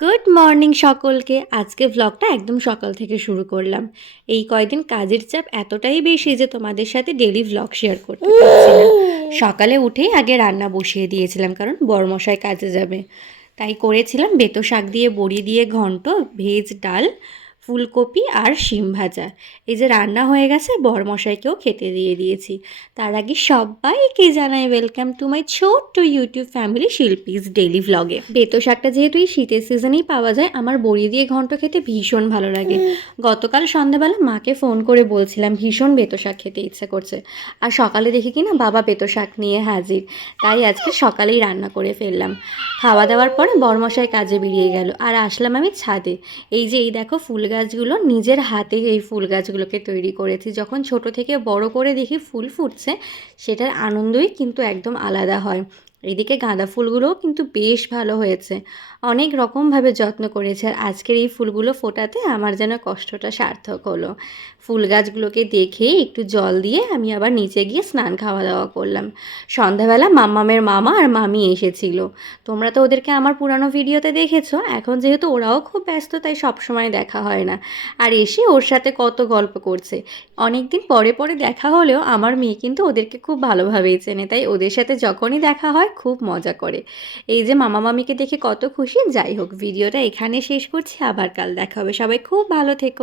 Good morning সকলকে। আজকে ভ্লগটা একদম সকাল থেকে শুরু করলাম। এই কয়দিন কাজের চাপ এতটাই বেশি যে তোমাদের সাথে ডেলি ভ্লগ শেয়ার করতে পারছি না। সকালে উঠেই আগে রান্না বসিয়ে দিয়েছিলাম, কারণ বরমশাই কাজে যাবে। তাই করেছিলাম বেতো শাক দিয়ে বড়ি দিয়ে ঘন্ট, ভেজ ডাল, ফুলকপি আর শিম ভাজা। এই যে রান্না হয়ে গেছে, বরমশাইকেও খেতে দিয়ে দিয়েছি। তার আগে সবাইকে জানাই ওয়েলকাম টু মাই ছোট্ট ইউটিউব ফ্যামিলি শিল্পীজ ডেইলি ভ্লগে। বেতো শাকটা যেহেতু এই শীতের সিজনেই পাওয়া যায়, আমার বড়ি দিয়ে ঘন্ট খেতে ভীষণ ভালো লাগে। গতকাল সন্ধ্যাবেলা মাকে ফোন করে বলছিলাম ভীষণ বেতো শাক খেতে ইচ্ছে করছে, আর সকালে দেখি কিনা বাবা বেতো শাক নিয়ে হাজির। তাই আজকে সকালেই রান্না করে ফেললাম। খাওয়া দাওয়ার পরে বরমশাই কাজে বেরিয়ে গেল, আর আসলাম আমি ছাদে। এই যে এই দেখো ফুল গাছগুলো, নিজের হাতে এই ফুল গাছগুলোকে তৈরি করেছি। যখন ছোট থেকে বড় করে দেখি ফুল ফুটছে, সেটার আনন্দই কিন্তু একদম আলাদা হয়। এদিকে গাঁদা ফুলগুলোও কিন্তু বেশ ভালো হয়েছে। অনেক রকমভাবে যত্ন করেছে, আর আজকের এই ফুলগুলো ফোটাতে আমার যেন কষ্টটা সার্থক হলো। ফুল গাছগুলোকে দেখে একটু জল দিয়ে আমি আবার নিচে গিয়ে স্নান খাওয়া দাওয়া করলাম। সন্ধ্যাবেলা মাম্মামের মামা আর মামি এসেছিল। তোমরা তো ওদেরকে আমার পুরানো ভিডিওতে দেখেছো। এখন যেহেতু ওরাও খুব ব্যস্ত, তাই সবসময় দেখা হয় না। আর এসে ওর সাথে কত গল্প করছে। অনেক দিন পরে পরে দেখা হলেও আমার মেয়ে কিন্তু ওদেরকে খুব ভালোভাবেই চেনে, তাই ওদের সাথে যখনই দেখা হয় খুব মজা করে। এই যে মামা মামিকে দেখে কত খুশি। যাই হোক, ভিডিওটা এখানে শেষ করছি, আবার কাল দেখা হবে। সবাই খুব ভালো থেকো।